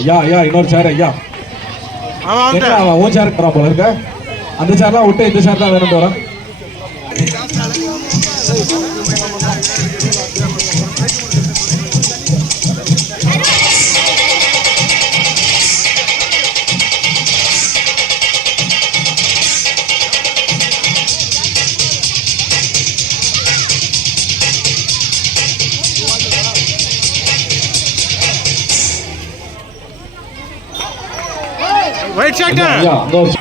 ஐயா ஐயா இன்னொரு சேர் ஐயா. என்ன அவன் ஓன் சேர் இருக்கிறான் போல இருக்க. அந்த சேர்லாம் விட்டு இந்த சேர் தான் வேணும்னு வரான். ரைட் ஷாட் ஐயா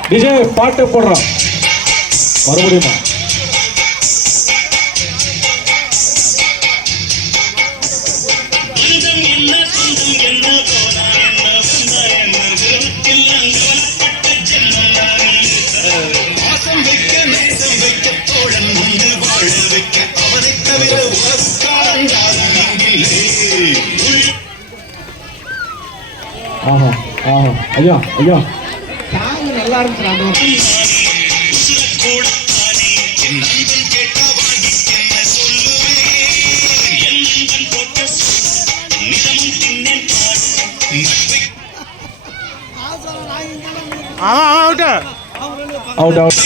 டிஜே பாட்டு போடுறான் மறுபடியும். ஆஹா ஆஹா ஐயா ஐயா நல்லா இருந்துச்சு. Out out out.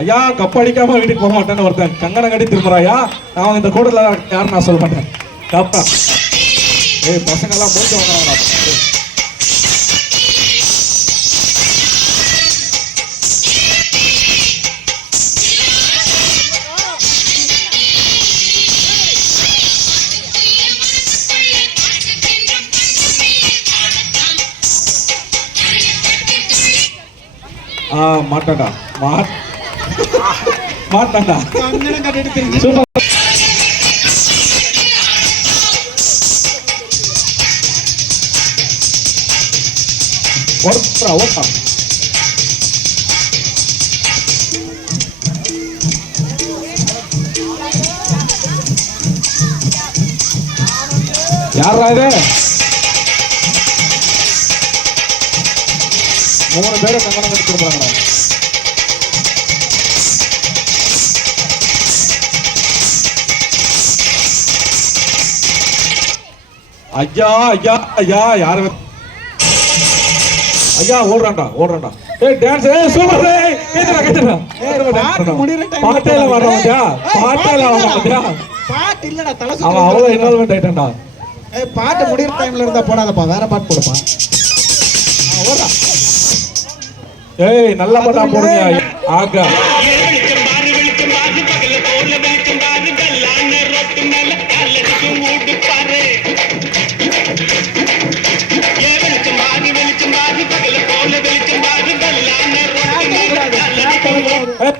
ஐயா கப் அடிக்காம வீட்டுக்கு போக மாட்டேன்னு ஒருத்தன் கங்கணம் கட்டி திரும்புறாயா. நான் இந்த கூடல யாரும் நான் சொல்ல மாட்டேன். கப்பா ஏய் பசங்க எல்லாம் போயிட்டு வாங்க. மாட்டாடா மாட்டாடா சூப்பர். ஓட்டா ஓட்டா யாரா இது? 3 பேரை கங்கணம் கட்டி திரும்புறாங்க. ஐயா ஐயா ஐயா யாரு ஐயா ஓடுறான்டா ஓடுறான்டா. ஏய் டான்ஸ் ஏய் சூப்பர் ஏய் கேக்குறா கேக்குறா. பாட்டேல வரமாட்டியா பாட்டேல வரமாட்டியா பாட்டு இல்லடா தல சுத்து. அவன் அவ்வளவு இன்வால்வ்மென்ட் ஆயிட்டான்டா. ஏய் பாட்டு முடியற டைம்ல இருந்தா போடாதப்பா வேற பாட்டு போடுப்பா. ஓடுறா. ஏய் நல்ல பாட்டா போடுங்க ஆகா.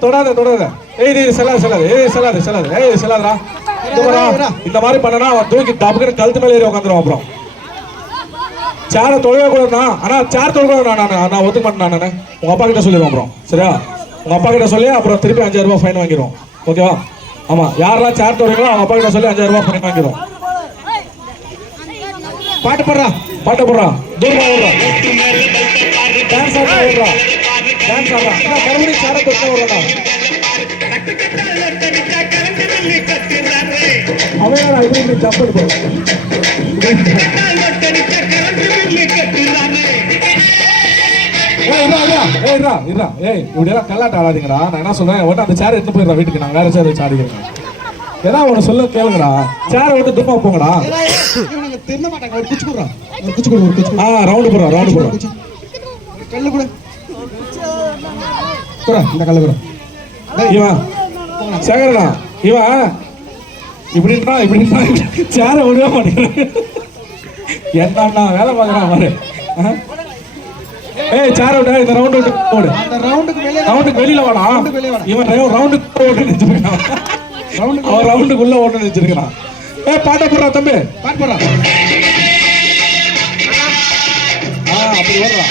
தொடாத தொடாத. ஏய் இது செல்லாத செல்லாத. ஏய் செல்லாத செல்லாத. ஏய் செல்லாதடா. இந்த மாதிரி பண்ணனா அவன் தூக்கி டபக்குன்னு கழுத்து மேல ஏறி உட்காந்துருவான். அப்புறம் சேர தொழுவே கூடாதுண்ணா. ஆனா சேர் தொழுக்கூடாது. நான் ஒத்துக்க மாட்டேன். நான் உங்க அப்பா கிட்ட சொல்லிடுவோம். அப்புறம் சரியா உங்க அப்பா கிட்ட சொல்லி அப்புறம் திருப்பி 5000 ரூபாய் ஃபைன் வாங்கிடுவோம். ஓகேவா? ஆமா யாரெல்லாம் சேர் தொழுகிறோம் அவங்க அப்பா கிட்ட சொல்லி 5000 ரூபாய் ஃபைன் வாங்கிடுவோம். பாட்டு போடுறா பாட்டு போடுறா. தூரமா ஓடுறா. டான்ஸ் ஆடுறா ஓடுறா. டான்ஸ் ஆடுறா. மறுபடியும் சேர தொட்டு ஓடுறா. அவன் இப்படி ஜம்பல் போ. இப்படியெல்லாம் கல்லாட்ட ஆடாதீங்கடா. நான் என்ன சொல்றேன் அந்த சேர் எடுத்து போயிடுறா வீட்டுக்கு. நான் வேற சேர் வச்சு ஆடிக்கிறேன். ஏன்னா அவனை சொல்ல கேளுங்கடா. சேரை விட்டு துப்பா போங்கடா. ரவுண்டு போடுறா ரவுண்டு போடுறா. கல்லு கூட இந்த கல்லு கூட இவன் சேகரனா இவன் இப்படின்னா இப்படின்னா சேரை விடவே மாட்டேங்கிறான். என்னன்னா வேலை பார்க்கறான் பாரு. ஏய் சேரை விட இந்த ரவுண்ட் விட்டு போடு. அந்த ரவுண்டுக்கு வெளியில வாடா. இவன் ரவுண்டுக்கு ஓட்டு நினைச்சிருக்கான். அவன் ரவுண்டுக்குள்ள ஓட்டு நினைச்சிருக்கான். ஏய் பாட்ட போடுறா தம்பி. பாட்டு போடுறா. அப்படி ஓடுறா.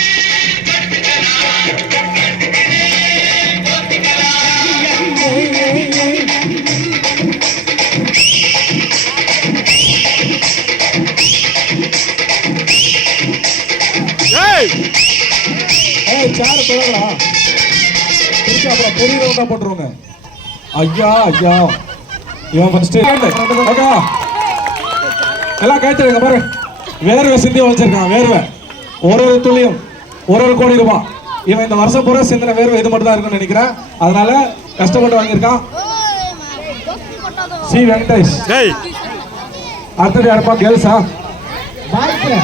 பெரிய ரவுண்டா போட்டுருவாங்க. ஐயா ஐயா இவன் ஃபர்ஸ்ட் ஓகே எல்லாம் கைத்தறிங்க பாரு. வேர்வை சிந்தி வச்சிருக்கான். வேர்வை ஒரு துளியும் ஒரு கோடி ரூபாய். இவன் இந்த வருஷம் பூரா சிந்தின வேர்வை இது மட்டும் தான் இருக்குன்னு நினைக்கிறேன். அதனால கஷ்டப்பட்டு வாங்கியிருக்கான். சி வெங்கடேஷ். அடுத்தது யாருப்பா? கேர்ள்ஸா?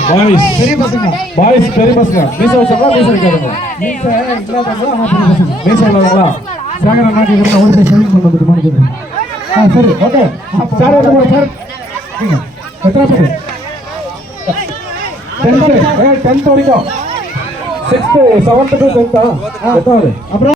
பாய்ஸ் பெரிய பசங்க பாய்ஸ் பெரிய பசங்க. மீச வச்சவங்களா மீச வைக்காதவங்களா? மீச இல்லாதவங்களா? பெரிய பசங்க. மீச இல்லாதவங்களா? சாகர நாட்டு இருக்கிற ஒரு சேவிங் பண்ண வந்துட்டு சரி ஓகே சார் சார் எத்தனை பேர்? 10th வரைக்கும் 6th 7th to 10th எத்தனாவது? அப்புறம்